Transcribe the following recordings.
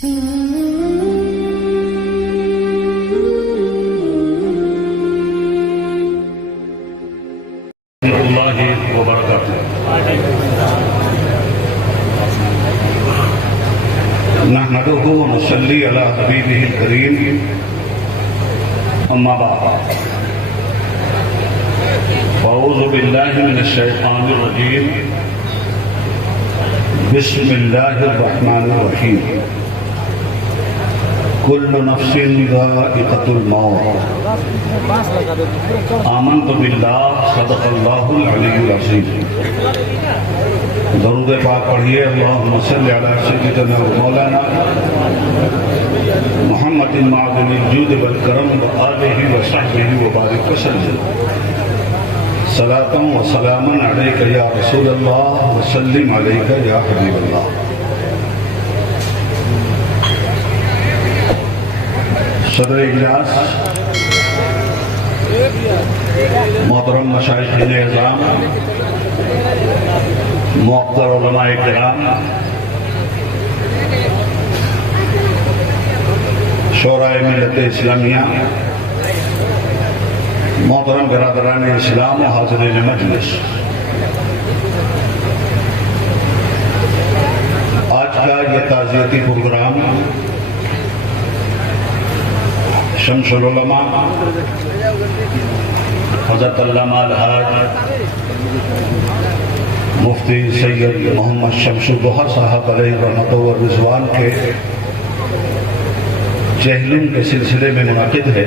نحمده ونصلي على حبيبه الكريم أما بعد فأعوذ بالله من الشيطان الرجيم بسم الله الرحمن الرحيم كل نفس ذائقة الموت آمنت بالله صدق الله العلي العظيم درود پاک پڑھیے اللہم صلی علی سیدنا و مولانا محمد معدن الجود والکرم وآلہ وصحبہ وبارک وسلم صلاة و سلاما علیک یا رسول اللہ وسلم علیک یا حبیب اللہ. صدر اجلاس محترم مشائخین اعظام معقر علماء کرام شورائے ملت اسلامیہ محترم برادران اسلام و حاضرین مجلس، آج کا یہ تعزیتی پروگرام شمس العلماء حضرت علامہ الحاج مفتی سید محمد شمس الضحیٰ صاحب علیہ رحمۃ و رضوان کے چہلم کے سلسلے میں منعقد ہے،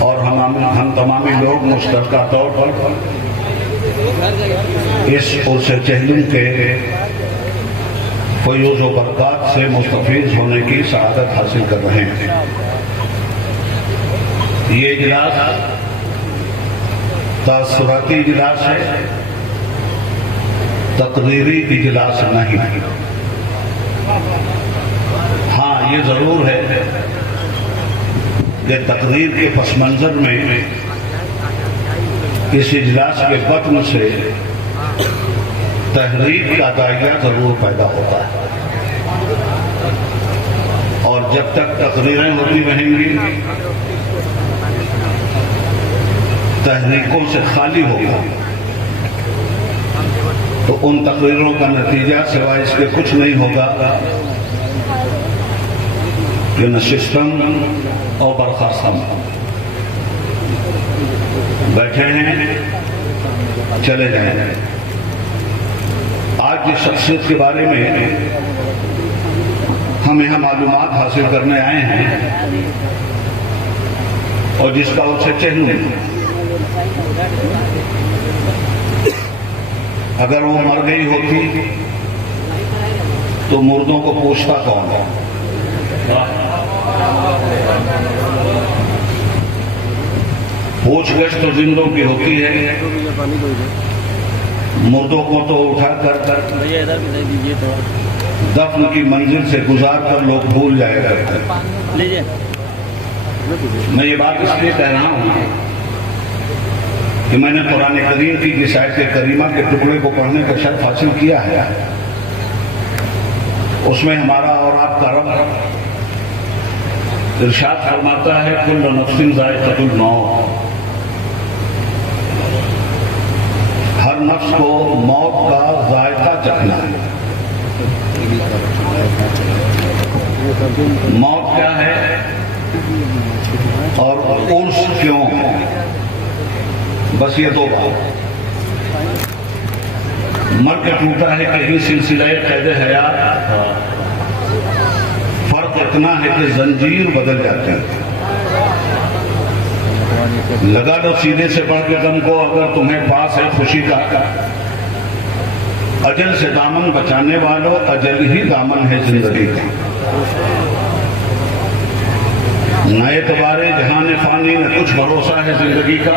اور ہم تمامی لوگ مشترکہ طور پر اس عرص چہلم کے فیوز و برکات سے مستفیض ہونے کی سعادت حاصل کر رہے ہیں. یہ اجلاس تاثراتی اجلاس ہے، تقریری اجلاس نہیں. ہاں یہ ضرور ہے کہ تقریر کے پس منظر میں اس اجلاس کے بطن سے تحریک کا دائرہ ضرور پیدا ہوتا ہے، اور جب تک تقریریں ہوتی رہیں گی تحریکوں سے خالی ہوگا تو ان تقریروں کا نتیجہ سوائے اس کے کچھ نہیں ہوگا کہ نشستم اور برخاستم. بیٹھے ہیں چلے جائیں. آج جس شخصیت کے بارے میں ہم یہاں معلومات حاصل کرنے آئے ہیں اور جس کا اسے چہلم، اگر وہ مر گئی ہوتی تو مردوں کو پوچھتا کون؟ پوچھ گچھ تو زندوں کی ہوتی ہے، مردوں کو تو اٹھا کر دفن کی منزل سے گزار کر لوگ بھول جایا کرتے ہیں. میں یہ بات اس لیے کہہ رہا ہوں کہ میں نے قرآن کریم کی جس آیت کریمہ کے ٹکڑے کو پڑھنے کا شرف حاصل کیا ہے، اس میں ہمارا اور آپ کا رب ارشاد فرماتا ہے کل نفس ذائقۃ الموت، ہر نفس کو موت کا ذائقہ چکھنا ہے. موت کیا ہے اور عرس کیوں؟ بس یہ دو بات. مر کے ٹوٹا ہے کہیں سلسلہ قید حیات، فرق اتنا ہے کہ زنجیر بدل جاتے ہیں. لگا دو سینے سے بڑھ کے غم کو اگر تمہیں پاس ہے خوشی کا، اجل سے دامن بچانے والوں اجل ہی دامن ہے زندگی کا. نہ اعتبار جہان فانی نہ کچھ بھروسہ ہے زندگی کا،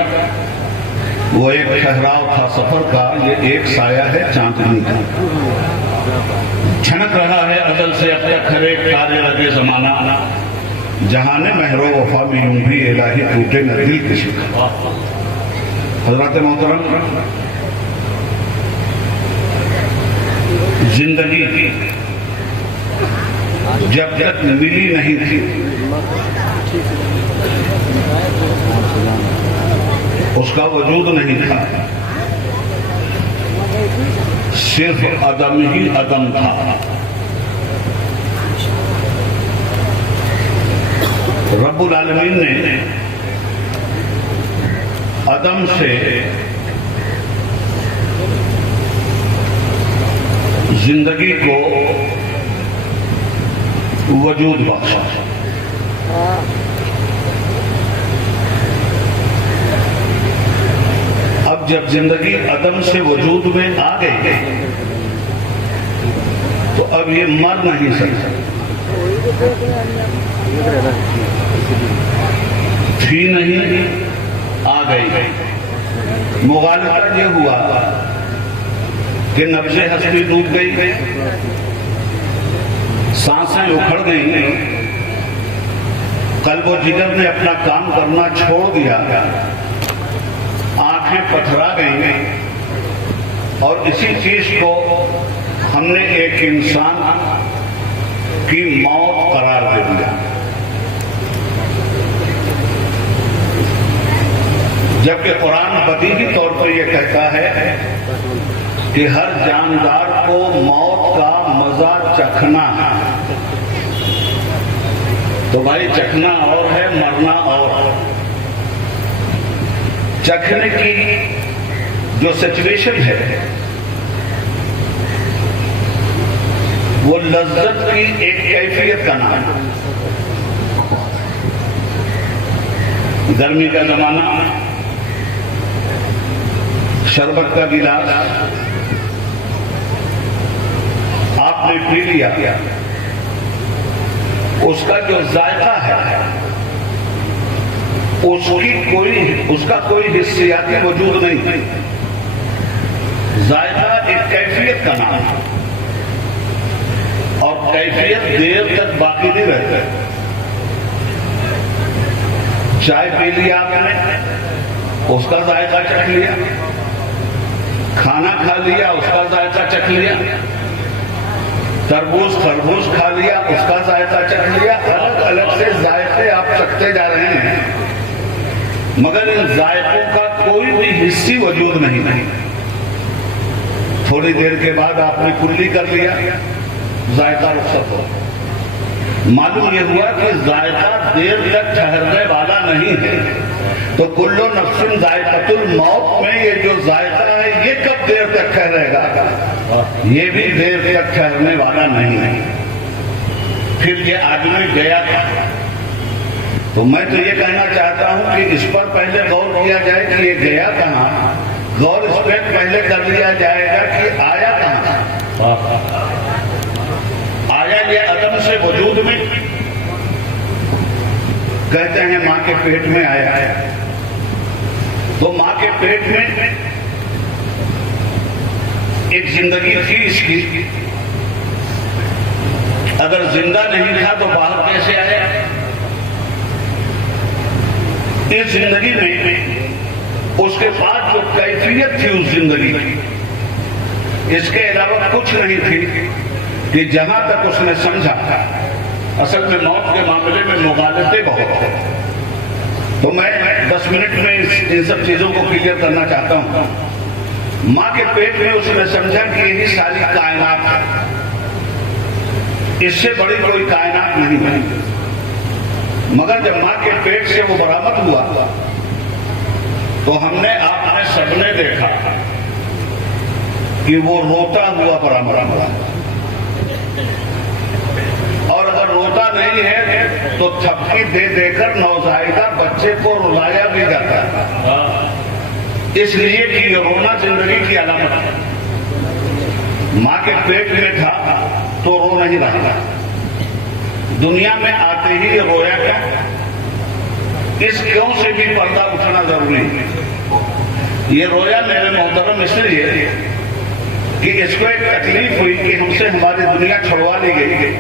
وہ ایک ٹھہراؤ تھا سفر کا، یہ ایک سایہ ہے چاندنی کا. چھنک رہا ہے ازل سے اب تک ہر ایک تارے لگے زمانہ، جہان مہر و وفا میں یوں بھی الہی ٹوٹے نہ دل کسی کا. حضرات محترم، زندگی جب تک ملی نہیں تھی اس کا وجود نہیں تھا، صرف عدم ہی عدم تھا۔ رب العالمین نے عدم سے زندگی کو وجود بخشا۔ اب جب زندگی عدم سے وجود میں آ گئی تو اب یہ مر نہیں سکتا، تھی نہیں آ گئی۔ مغالطہ یہ ہوا کہ نبض ہستی ڈوب گئی، سانسیں اکھڑ گئیں، قلب و جگر نے اپنا کام کرنا چھوڑ دیا، آنکھیں پتھرا گئیں، اور اسی چیز کو ہم نے ایک انسان کی موت قرار دے دیا۔ جبکہ قرآن بدیہی طور پر یہ کہتا ہے کہ ہر جاندار کو موت کا مزہ چکھنا ہے، تو بھائی چکھنا اور ہے، مرنا اور ہے۔ چکھنے کی جو سچویشن ہے وہ لذت کی ایک کیفیت کا نام ہے۔ گرمی کا زمانہ، شربت کا گلاس آپ نے پی لیا، اس کا جو ذائقہ ہے اس کا کوئی حسیاتی وجود نہیں، ذائقہ ایک کیفیت کا نام ہے، اور کیفیت دیر تک باقی نہیں رہتا۔ چائے پی لیا آپ نے، اس کا ذائقہ چکھ لیا، کھانا کھا لیا، اس کا ذائقہ چکھ لیا، تربوز خربوز کھا لیا، اس کا ذائقہ چکھ لیا، الگ الگ سے ذائقے آپ چکھتے جا رہے ہیں، مگر ان ذائقوں کا کوئی بھی حصی وجود نہیں۔ تھوڑی دیر کے بعد آپ نے کلی کر لیا، ذائقہ رخصت ہو۔ معلوم یہ ہوا کہ ذائقہ دیر تک ٹھہرنے والا نہیں ہے، تو کل نفس ذائقۃ الموت میں یہ جو ذائقہ ہے یہ کب دیر تک ٹھہرے گا؟ یہ بھی دیر تک ٹھہرنے والا نہیں ہے۔ پھر یہ آدمی گیا تھا، تو میں تو یہ کہنا چاہتا ہوں کہ اس پر پہلے غور کیا جائے کہ یہ گیا کہاں، غور اس پہ پہلے کر لیا جائے گا کہ آیا کہاں۔ آیا یہ عدم سے وجود میں، کہتے ہیں ماں کے پیٹ میں آیا ہے، تو ماں کے پیٹ میں ایک زندگی تھی اس کی، اگر زندہ نہیں تھا تو باہر کیسے آیا؟ اس زندگی میں اس کے پاس جو کیفیت تھی اس زندگی کی، اس کے علاوہ کچھ نہیں تھی، کہ جہاں تک اس نے سمجھا اصل میں موت کے معاملے میں مغالطے بہت ہیں، تو میں 10 منٹ میں ان سب چیزوں کو کلیئر کرنا چاہتا ہوں۔ ماں کے پیٹ میں اس نے سمجھا کہ یہی ساری کائنات ہے، اس سے بڑی کوئی کائنات نہیں ہے، مگر جب ماں کے پیٹ سے وہ برآمد ہوا تو ہم نے، آپ نے، سب نے دیکھا کہ وہ روتا ہوا برآمد ہوا، اور اگر روتا نہیں ہے تو تھپکی دے دے کر نوزائیدہ بچے کو رلایا بھی جاتا ہے، اس لیے کہ یہ رونا زندگی کی علامت ہے۔ ماں کے پیٹ میں تھا تو رو نہیں رہا، دنیا میں آتے ہی یہ رویا کیا؟ اس کیوں سے بھی پردہ اٹھنا ضروری ہے۔ یہ رویا میرے محترم اس لیے کہ اس کو ایک تکلیف ہوئی کہ ہم سے ہماری دنیا چھڑوا لی گئی،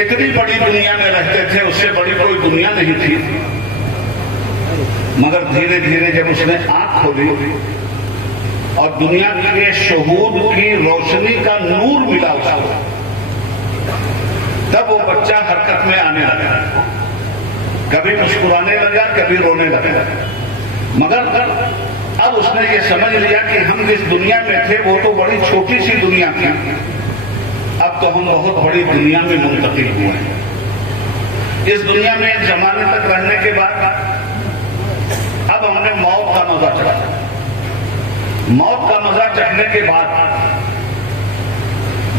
اتنی بڑی دنیا میں رہتے تھے، اس سے بڑی کوئی دنیا نہیں تھی، مگر دھیرے دھیرے جب اس نے آنکھ کھولی اور دنیا کے شہود کی روشنی کا نور ملا اس کو، تب وہ بچہ حرکت میں آنے لگا، کبھی مسکرانے لگا کبھی رونے لگا، مگر اب اس نے یہ سمجھ لیا کہ ہم جس دنیا میں تھے وہ تو بڑی چھوٹی سی دنیا تھی، اب تو ہم بہت بڑی دنیا میں منتقل ہوئے ہیں۔ اس دنیا میں ایک زمانے تک رہنے کے بعد اب ہم نے موت کا مزہ چکھا۔ موت کا مزہ چکھنے کے بعد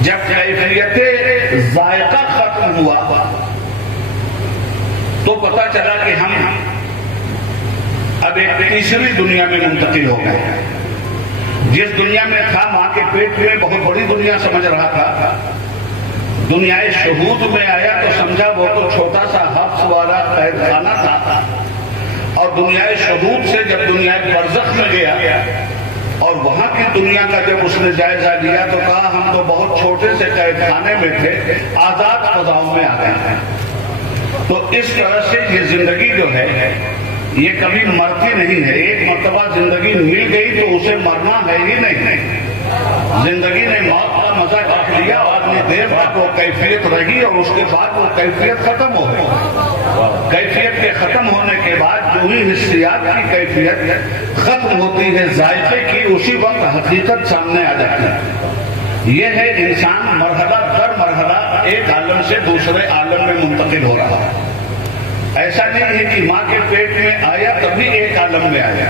جب کیفیت ذائقہ ختم ہوا تو پتہ چلا کہ ہم اب ایک تیسری دنیا میں منتقل ہو گئے۔ جس دنیا میں تھا ماں کے پیٹ میں بہت بڑی دنیا سمجھ رہا تھا، دنیا شہود میں آیا تو سمجھا وہ تو چھوٹا سا حبس والا قید خانہ تھا، اور دنیا شہود سے جب دنیا برزخ میں گیا اور وہاں کی دنیا کا جب اس نے جائزہ لیا تو کہا ہم تو بہت چھوٹے سے قید خانے میں تھے، آزاد فضاؤں میں آ گئے ہیں۔ تو اس طرح سے یہ زندگی جو ہے یہ کبھی مرتی نہیں ہے۔ ایک مرتبہ زندگی مل گئی تو اسے مرنا ہے ہی نہیں۔ زندگی نے موت کا مزہ چکھ لیا اور اپنی دیر تک وہ کیفیت رہی، اور اس کے بعد وہ کیفیت ختم ہو گئی۔ کیفیت کے ختم ہونے کے بعد جو ہی حسیات کی کیفیت ختم ہوتی ہے ذائقے کی، اسی وقت حقیقت سامنے آ جاتی ہے۔ یہ ہے انسان مرحلہ در مرحلہ ایک عالم سے دوسرے عالم میں منتقل ہو رہا ہے۔ ایسا نہیں ہے کہ ماں کے پیٹ میں آیا تبھی ایک عالم میں آیا،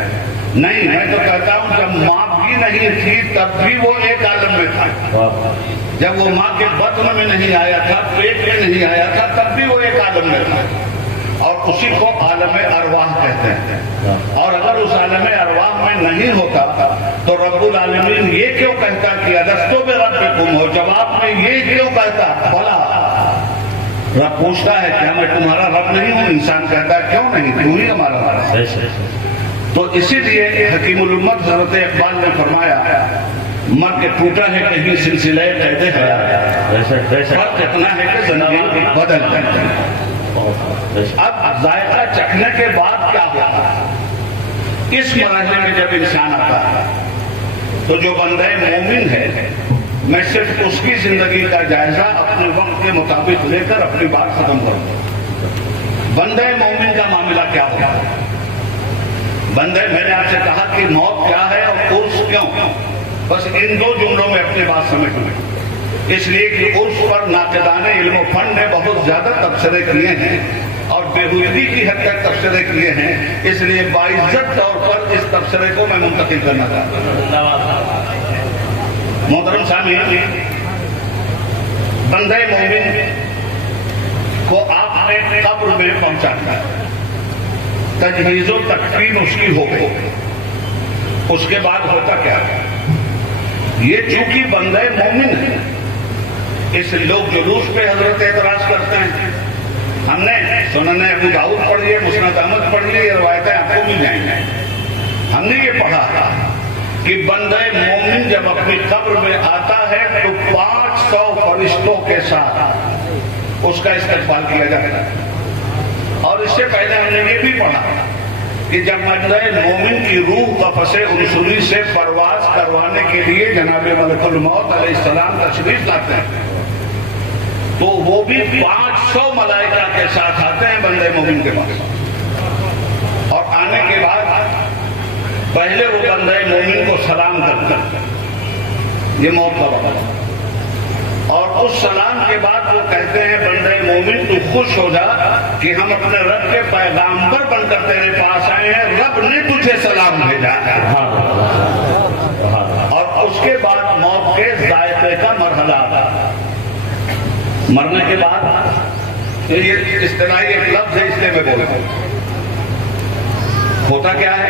نہیں، میں تو کہتا ہوں جب ماں بھی نہیں تھی تب بھی وہ ایک عالم میں تھا۔ جب وہ ماں کے بطن میں نہیں آیا تھا، پیٹ میں نہیں آیا تھا، تب بھی وہ ایک عالم میں تھا، اور اسی کو عالم ارواح کہتے ہیں۔ اور اگر اس عالم ارواح میں نہیں ہوتا تو رب العالمین یہ کیوں کہتا کہ الستو بربکم ہو، جواب میں یہ کیوں کہتا بھلا؟ رب پوچھتا ہے کہ میں تمہارا رب نہیں ہوں؟ انسان کہتا ہے کیوں نہیں، تو ہی ہمارا رب ہے۔ تو اسی لیے حکیم الامت حضرت اقبال نے فرمایا مر کے ٹوٹا ہے کہیں سلسلہ قید حیات، فرق اتنا ہے کہ زندگی بدل گئی۔ اب ذائقہ چکھنے کے بعد کیا ہوتا ہے؟ اس مرحلے میں جب انسان آتا ہے تو جو بندہ مومن ہے، میں صرف اس کی زندگی کا جائزہ اپنے وقت کے مطابق لے کر اپنی بات ختم کروں۔ بندہ مومن کا معاملہ کیا ہوگا؟ بندہ، میں نے آپ سے کہا کہ موت کیا ہے اور عرس کیوں، بس ان دو جملوں میں اپنی بات سمجھ لیں۔ اس لیے کہ عرس پر ناقدان علم و فن نے بہت زیادہ تبصرے کیے ہیں اور بےہودگی کی حد تک تبصرے کیے ہیں، اس لیے باعزت طور پر اس تبصرے کو میں منتقل کرنا چاہتا ہوں۔ محترم سامعین، بندہ مومن کو آپ نے قبر میں پہنچانا، تجہیز و تکفین اس کی ہو گئی۔ اس کے بعد ہوتا کیا؟ یہ چونکہ بندہ مومن ہے، اس لوگ جلوس پہ حضرت اعتراض کرتے ہیں۔ ہم نے سنن ابو داؤد پڑھی ہے، مسند احمد پڑھی ہے، یہ روایتیں آپ کو مل جائیں گے۔ ہم نے یہ پڑھا تھا کہ بندہ مومن جب اپنی قبر میں آتا ہے تو 500 فرشتوں کے ساتھ اس کا استقبال کیا جاتا ہے۔ اور اس سے پہلے ہم نے یہ بھی پڑھا کہ جب بندہ مومن کی روح قفس انسولی سے پرواز کروانے کے لیے جناب ملک الموت علیہ السلام تشریف لاتے ہیں تو وہ بھی 500 ملائکہ کے ساتھ آتے ہیں بندہ مومن کے پاس، اور آنے کے بعد پہلے وہ بندہ مومن کو سلام کرتے ہیں، یہ موت کا وقت، اور اس سلام کے بعد وہ کہتے ہیں بندہ مومن تو خوش ہو جا کہ ہم اپنے رب کے پیغامبر بن کر تیرے پاس آئے ہیں، رب نے تجھے سلام بھیجا ہے۔ اور اس کے بعد موت کے ذائقے کا مرحلہ آتا ہے۔ مرنے کے بعد یہ اصطلاحی ایک لفظ ہے، اس لیے میں بولتا ہوں، ہوتا کیا ہے؟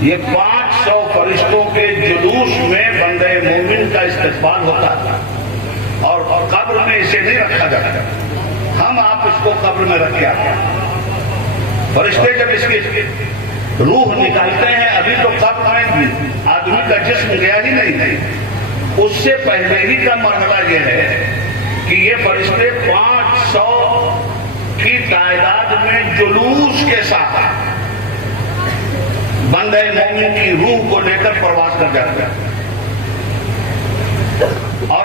یہ 500 فرشتوں کے جلوس میں بندہ مومن کا استقبال ہوتا ہے، اور قبر میں اسے نہیں رکھا جاتا، ہم آپ اس کو قبر میں رکھ کے آتے ہیں۔ فرشتے جب اس کی روح نکالتے ہیں، ابھی تو قبر میں آدمی کا جسم گیا ہی نہیں، اس سے پہلے ہی کا مرحلہ یہ ہے کہ یہ فرشتے 500 کی تعداد میں جلوس کے ساتھ بندہ مومن کی روح کو لے کر پرواز کر جاتے ہیں، اور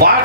5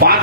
5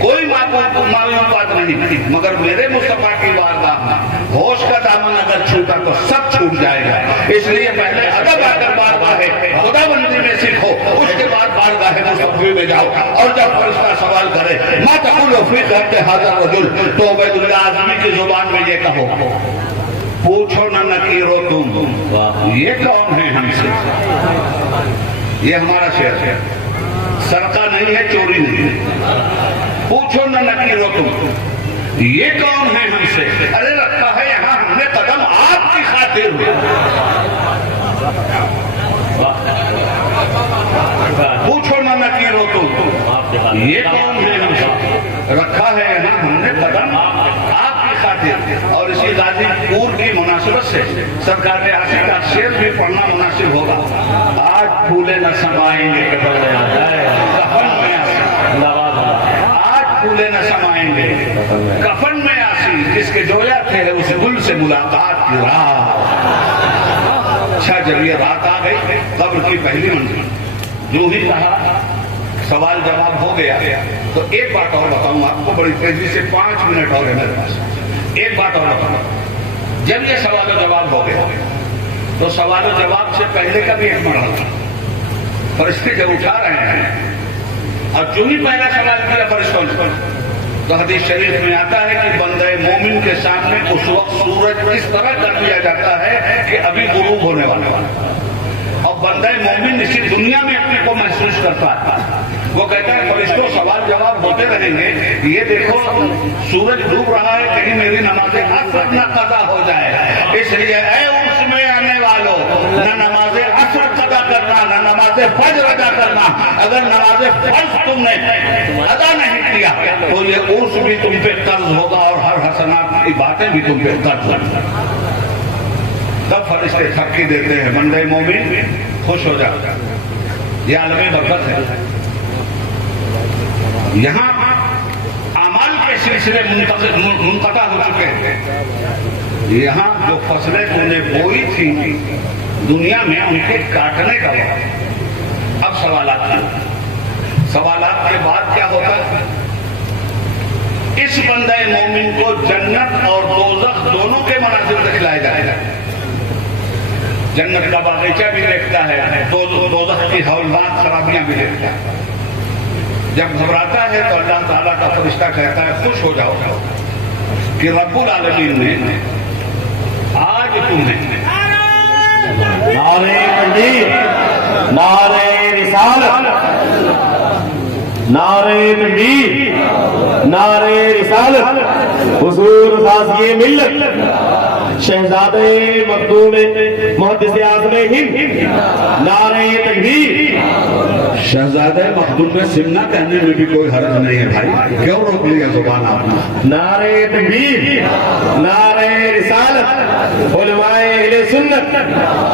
کوئی معلوم بات نہیں، مگر میرے مصطفیٰ کی بارگاہ میں ہوش کا دامن اگر چھوٹا تو سب چھوٹ جائے گا۔ اس لیے پہلے ادب آ کر بارگاہ خدا بندی میں سیکھو، اس کے بعد بارگاہ مصطفی میں جاؤ، اور جب فرشتہ سوال کرے ما تقول فی قتل ھذا الرجل تو عبید اللہ اعظمی کی زبان میں یہ کہو پوچھو نہ نکیرو تم یہ کون ہے ہم سے۔ یہ ہمارا شعر ہے، سرقہ نہیں ہے، چوری نہیں ہے۔ پوچھو نہ نکیرو تم یہ کون ہے ہم سے، ارے رکھا ہے یہاں ہم نے قدم آپ کی خاطر ہوئے۔ پوچھو نہ نکیرو تم یہ کون ہے ہم سے، رکھا ہے یہاں ہم نے قدم آپ کی خاطر۔ اور اسی غازی پور کی مناسبت سے سرکار اعظم کا شعر بھی پڑھنا مناسب ہوگا۔ آج پھولے نہ سمائیں گے کفن میں آسی، آج پھولے نہ سمائیں گے کفن میں آسی، جس کے جویا تھے اس گل سے ملاقات کی رات۔ اچھا جب یہ رات آ گئی قبر کی پہلی منزل، جو ہی کہا سوال جواب ہو گیا، تو ایک بات اور بتاؤں آپ کو بڑی تیزی سے، 5 منٹ اور ہے میرے پاس۔ ایک بات اور بتاؤں، جب یہ سوال و جواب ہو گیا تو سوال و جواب سے پہلے کا بھی ایک مرحلہ تھا۔ فرشتے جب اٹھا رہے ہیں اور جو ہی پہلا سوال کیا فرشتوں نے، تو حدیث شریف میں آتا ہے کہ بندہ مومن کے سامنے اس وقت سورج اس طرح کر دیا جاتا ہے کہ ابھی غروب ہونے والا، اور بندہ مومن اسی دنیا میں اپنے کو محسوس کرتا ہے۔ وہ کہتا ہے فرشتوں سوال جواب ہوتے رہیں گے، یہ دیکھو سورج ڈوب رہا ہے، کہیں میری نماز عصر نہ قضا ہو جائے، اس لیے اے اس میں آنے والوں نہ نماز عصر قضا کرنا نہ نماز فجر ادا کرنا۔ اگر نماز فرض تم نے ادا نہیں کیا تو یہ عرس بھی تم پہ قرض ہوگا، اور ہر حسنات کی باتیں بھی تم پہ قرض ہوگا۔ تب فرشتے تھکی دیتے ہیں، بندے مومن خوش ہو جاتا ہے۔ یہ عالمی برکت ہے۔ یہاں اعمال کے سلسلے منقطع ہو چکے ہیں، یہاں جو فصلیں تم نے بوئی تھی دنیا میں ان کے کاٹنے کا وقت۔ اب سوالات کے بعد کیا ہوتا ہے؟ اس بندہ مومن کو جنت اور دوزخ دونوں کے مناظر دکھلائے جائے گا۔ جنت کا باغیچہ بھی دیکھتا ہے، دوزخ کی ہولناک خرابیاں بھی دیکھتا ہے۔ جب گھبراتا ہے تو اللہ تعالیٰ کا فرشتہ کہتا ہے خوش ہو جاؤ کہ رب العالمین نے آج تمہیں نعرہ تکبیر، نعرہ رسالت، نعرہ تکبیر، نعرہ رسالت، حضور غازی ملت شہزادہ مخدوم محدث اعظم ہند، نعرہ تکبیر۔ شہزادہ مخدوم سمنا کہنے میں بھی کوئی حرج نہیں ہے بھائی، کیوں روک لیا زبان آپ نے؟ نعرہ تکبیر، نعرہ رسالت، علماء اہل سنت،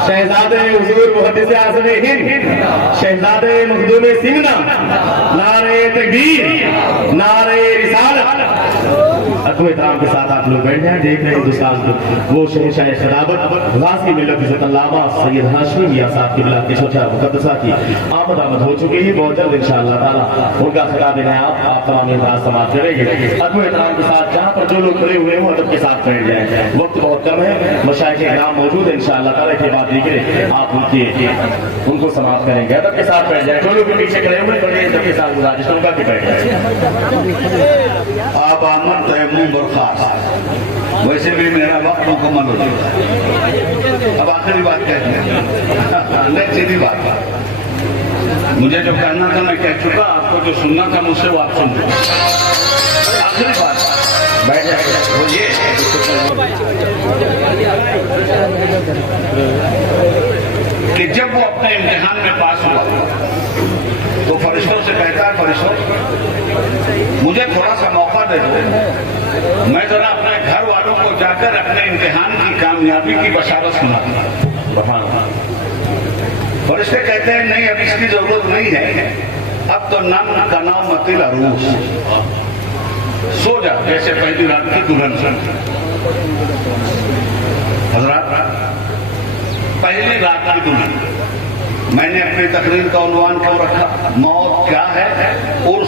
شہزادہ حضور محدث اعظم ہند، شہزادہ مخدوم سمنا، نعرہ تکبیر، نعرہ رسالت۔ ادب احترام کے ساتھ آپ لوگ بیٹھ جائیں، دیکھ رہے ہیں ہندوستان کو وہ شہنشاہ خلافت غازی ملت عزت علامہ سید ہاشمی میاں صاحب کی بلا کشوچا مقدسہ کی آمد ہو چکی ہے۔ بہت جلد انشاءاللہ تعالیٰ ان کا خطاب انعام آپ تمام اعزاز سماعت کریں گے۔ ادب احترام کے ساتھ جہاں پر جو لوگ کھڑے ہوئے ہیں وہ ادب کے ساتھ بیٹھ جائیں، وقت بہت کم ہے، مشائخ کرام موجود ہیں، انشاءاللہ تعالیٰ کے بعد دیکھیں آپ ان کو سماعت کریں گے۔ ادب کے ساتھ بیٹھ جائیں، جو لوگ پیچھے کھڑے ہوئے بڑے ادب کے ساتھ گزارش ان کا بھی بیٹھ جائیں۔ آپ آمد تیمم برخاست، ویسے بھی میرا وقت مکمل ہو چکا ہے۔ اب آخری بات کہتے ہیں، نہیں سیدھی بات، مجھے جو کہنا تھا میں کہہ چکا، آپ کو جو سننا تھا مجھ سے وہ آپ سن چکے۔ آخری بات بیٹھ جائے وہ یہ کہ جب وہ اپنے امتحان میں پاس ہوا تو فرشتوں سے کہتا ہے فرشتوں مجھے تھوڑا سا موقع دے دو، میں ذرا اپنے گھر والوں کو جا کر اپنے امتحان کی کامیابی کی بشارت سناتا ہوں۔ فرشتے کہتے ہیں نہیں اب اس کی ضرورت نہیں ہے، اب تو نام کا نام متل عروس، سو جا جیسے پہلی رات کی دلہن سن۔ حضرات پہلی رات کی دلہن، میں نے اپنی تقریر کا عنوان کیوں رکھا؟ موت کیا ہے، عرس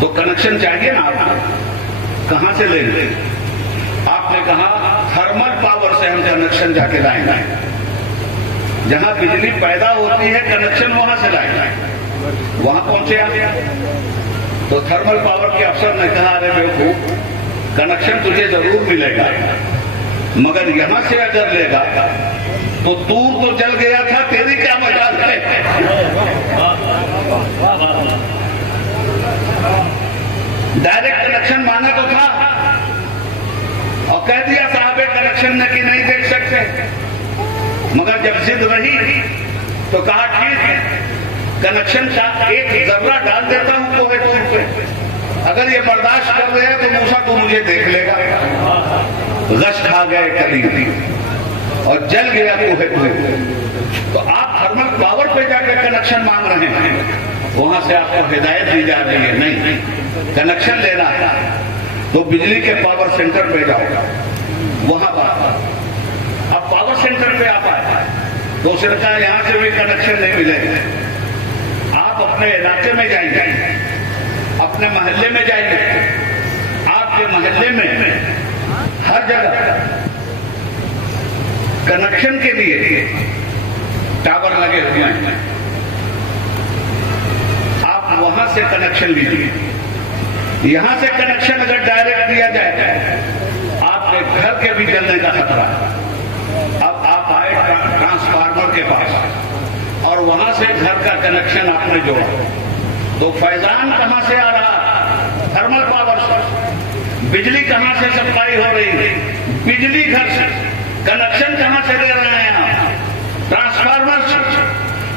تو کنیکشن چاہیے نا آپ کو، کہاں سے لیں گے؟ آپ نے کہا تھرمل پاور سے ہم کنیکشن جا کے لائیں گے، جہاں بجلی پیدا ہوتی ہے کنیکشن وہاں سے لائیں گے، وہاں پہنچے آپ۔ تو تھرمل پاور کے افسر نے کہا ارے بیوقوف، کنیکشن تجھے ضرور ملے گا، مگر یہاں سے اگر لے گا تو دور تو جل گیا تھا، تیری کیا مجال ہے؟ ڈائریکٹ کنیکشن مانا تو تھا، اور کہہ دیا صاحب کنیکشن نے کہ نہیں دیکھ سکتے، مگر جب ضد رہی تو کہا ٹھیک ہے، کنیکشن کا ایک ذرہ ڈال دیتا ہوں کوہ طور پہ، اگر یہ برداشت کر رہے ہیں تو موسیٰ تو مجھے دیکھ لے گا۔ غش کھا گئے کلی اور جل گیا کوہ طور۔ تو آپ تھرمل پاور پہ جا کے کنیکشن مانگ رہے ہیں، وہاں سے آپ کو ہدایت دی جا رہی ہے نہیں، کنیکشن لینا ہے تو بجلی کے پاور سینٹر پہ جاؤ، وہاں بات۔ اب پاور سینٹر پہ آپ آئے تو اس نے کہا یہاں سے بھی کنیکشن نہیں ملے گا، آپ اپنے علاقے میں جائیں گے، اپنے محلے میں جائیں گے، آپ کے محلے میں ہر جگہ کنیکشن کے لیے ٹاور لگے ہوئے ہیں، آپ وہاں سے کنیکشن لیجیے۔ یہاں سے کنیکشن اگر ڈائریکٹ دیا جائے آپ کے گھر کے بھی جلنے کا خطرہ ہے۔ اب آپ آئے ٹرانسفارمر کے پاس اور وہاں سے گھر کا کنیکشن آپ نے جوڑا، تو فیضان کہاں سے آ رہا؟ تھرمل پاور سے۔ بجلی کہاں سے سپلائی ہو رہی ہے؟ بجلی گھر سے۔ کنیکشن کہاں سے دے رہے ہیں آپ؟ ٹرانسفارمر سے۔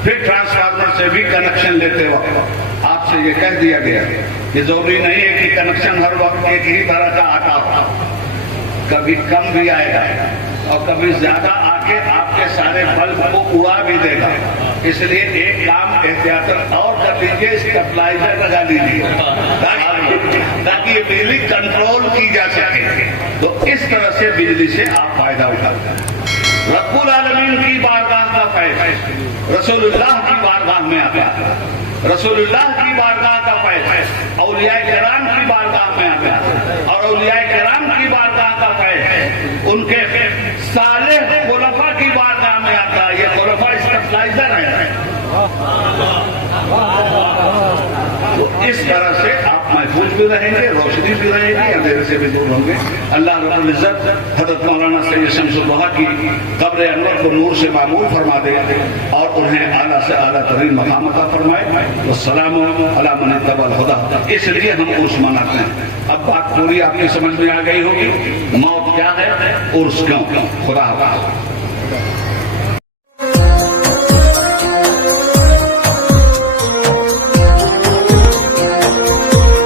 پھر ٹرانسفارمر سے بھی کنیکشن لیتے وقت آپ سے یہ کہہ دیا گیا کہ ضروری نہیں ہے کہ کنیکشن ہر وقت ایک ہی طرح کا آتا ہو، کبھی کم بھی آئے گا اور کبھی زیادہ آ کے آپ کے سارے بلب کو اڑا بھی دے گا، اس لیے ایک کام احتیاط اور کر لیجیے، اسٹیبلائزر لگا لیجیے تاکہ یہ بجلی کنٹرول کی جا سکے۔ تو اس طرح سے بجلی سے آپ فائدہ اٹھاتے ہیں۔ رب العالمین کی بارگاہ کا فیض رسول اللہ کی بارگاہ میں آتا ہے، رسول اللہ کی بارگاہ کا فیض اولیاء کرام کی بارگاہ میں آتا ہے، اور اولیاء کرام کی بارگاہ کا فیض ان کے صالح خلفاء کی بارگاہ میں آتا ہے۔ یہ خلفاء اسٹیبلائزر ہے۔ تو اس طرح سے آپ محفوظ بھی رہیں گے، روشنی بھی رہے گی، اندھیرے سے بھی دور ہوں گے۔ اللہ رب العزت حضرت مولانا سید شمس الضحیٰ کی قبر انور کو نور سے معمور فرما دے اور انہیں اعلیٰ سے اعلیٰ ترین مقام عطا فرمائے۔ والسلام علی من اتبع الہدی۔ اس لیے ہم عرس مناتے ہیں۔ اب بات پوری آپ کی سمجھ میں آ گئی ہوگی، موت کیا ہے، عرس کیوں؟ خدا حافظ۔